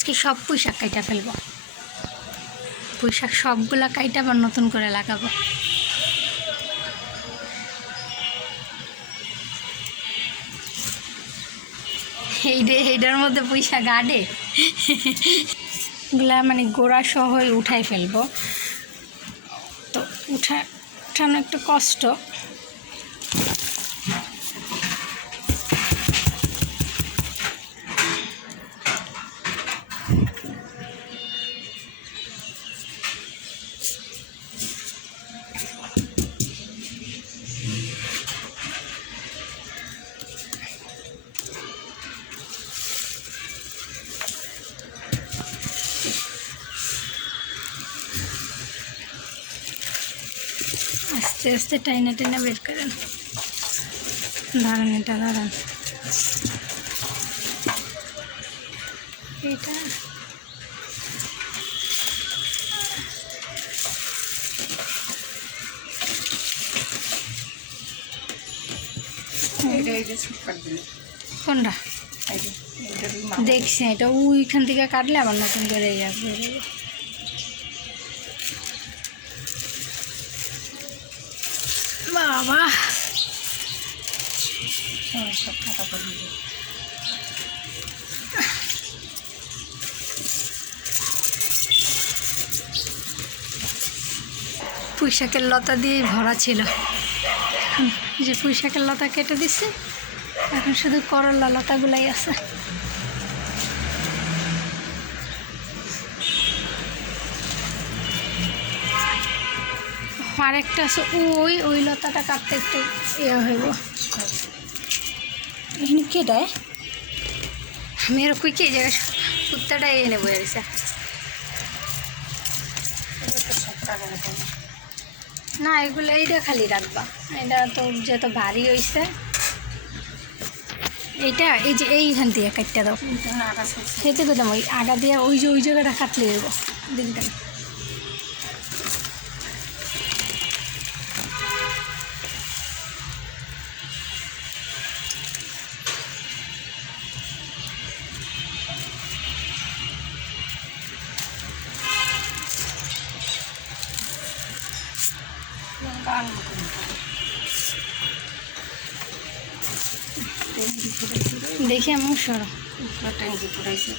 আজকে সব পুঁইশাক কাইটা ফেলবো। পুঁইশাক সবগুলা কাইটা আবার নতুন করে লাগাবো। এইটার মধ্যে পুঁইশাক গাড়ে এগুলা মানে গোড়া সহ উঠাই ফেলবো। তো উঠানো একটু কষ্ট। আস্তে আস্তে টাইনা টাইনা বের করেন। দাঁড়ান, এটা দাঁড়ান, এটা কোনটা দেখছি, এটা ওইখান থেকে কাটলে আবার নতুন করে আসবে। বাবা পুঁইশাকের লতা দিয়েই ভরা ছিল। যে পুঁইশাকের লতা কেটে দিচ্ছে, এখন শুধু করলা লতাগুলাই আছে। আরেকটা আছে, ওই লতাটা কাটতে একটু ইয়ে হইব। এখানে কে দেয়? আমি এরকম কি এই জায়গায় কুত্তাটা এনে বয়ে দিছে। না, এগুলো এইটা খালি রাখবা, এটা তো যত ভারী হয়েছে। এইটা এই যে এইখান দিয়ে কাটতে দাও, খেতে পেতাম। ওই আগা দিয়ে ওই জায়গাটা কাটলে দেব দিনটা। দেখি এমন সরো ট্যাঙ্কি পড়াইছে।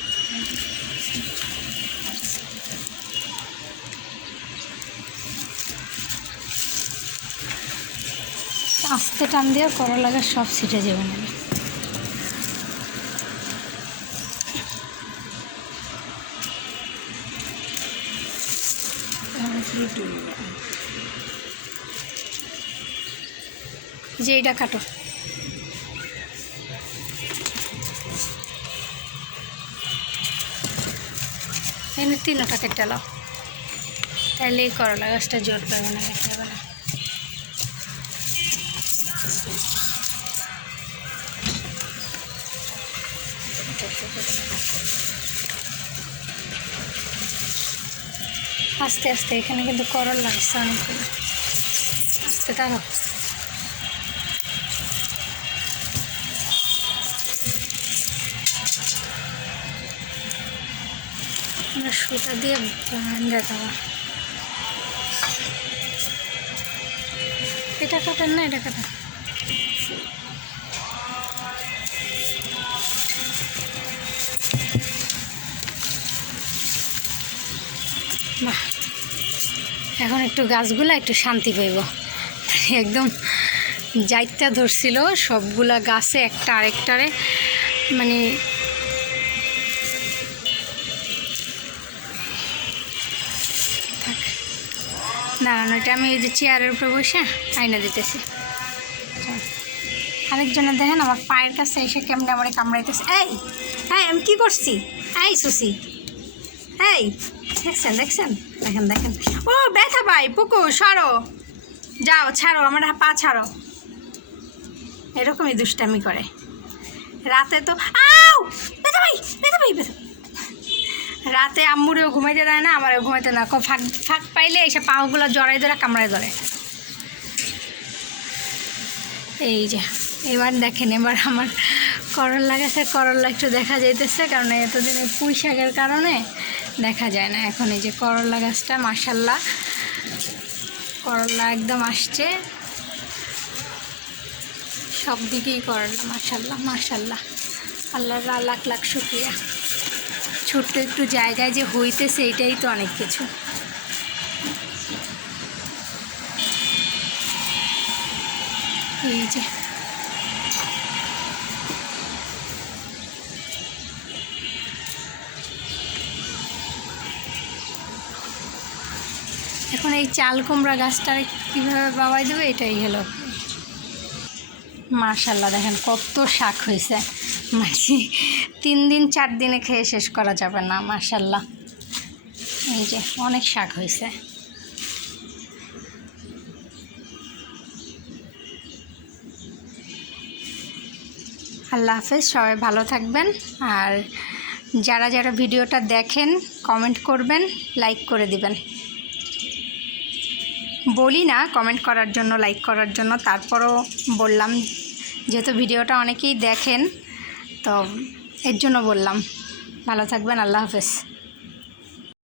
আস্তে টান দিয়ে করা লাগা সব ছিটে যাবে না। যে এইটা কাটো, এনে 3টা কেটে লাও, তাহলে এই করলা গাছটা জোর পাবে না, কেটে যাবে না। আস্তে আস্তে, এখানে কিন্তু করলা লাগছে অনেকগুলো। আস্তে তারও আমরা সুতা দিয়ে বাঁধা দেওয়া। এটা কাটেন না, এটা কাটেন। বাহ, এখন একটু গাছগুলা একটু শান্তি পাইব। একদম যাইতে ধরছিল সবগুলা গাছে, একটা আরেকটারে মানে দাঁড়ানো। এটা আমি এই যে চেয়ারের উপরে বসে আয়না দিতেছি। আরেকজনের দেখেন আমার পায়ের কাছে এসে কেমনে আমার কামড়াইতেছে। এই হ্যাঁ, আমি কী করছি? এই সুসি, এই দেখছেন দেখছেন, দেখেন দেখেন, ও ব্যথা পাই। পুকু সরো, যাও, ছাড়ো আমার পা ছাড়ো। এরকমই দুষ্টামি করে রাতে। তো আউ ব্যথা পাই, ব্যথা পাই, ব্যথা। রাতে আম্মুরেও ঘুমাইতে দেয় না, আমারও ঘুমাইতে না। ফাঁক ফাঁক পাইলে এসে পাগুলো জড়াই ধরে কামড়াই ধরে। এই যে এবার দেখেন, এবার আমার করলা গাছের করলা একটু দেখা যাইতেছে, কারণ এতদিন এই পুঁই শাকের কারণে দেখা যায় না। এখন এই যে করলা গাছটা মাশাল্লাহ করলা একদম আসছে, সব দিকেই করলা মাশাল্লাহ মাশাল্লাহ। আল্লাহর লাখ লাখ শুকরিয়া। ছোট্ট একটু জায়গায় যে হইতেছে এটাই তো অনেক কিছু। এই যে এখন এই চাল কুমড়া গাছটা কীভাবে বাবাই দেবে এটাই হলো। মাশাল্লাহ দেখেন কত শাক হয়েছে, মানে 3 দিন 4 দিনে খেয়ে শেষ করা যাবে না। মাশাল্লাহ এই যে অনেক শাক হয়েছে। আল্লাহ হাফেজ, সবাই ভালো থাকবেন। আর যারা যারা ভিডিওটা দেখেন কমেন্ট করবেন, লাইক করে দিবেন। বলি না কমেন্ট করার জন্য, লাইক করার জন্য, তারপরও বললাম যেহেতু ভিডিওটা অনেকেই দেখেন তো এর জন্য বললাম। ভালো থাকবেন, আল্লাহ হাফেজ।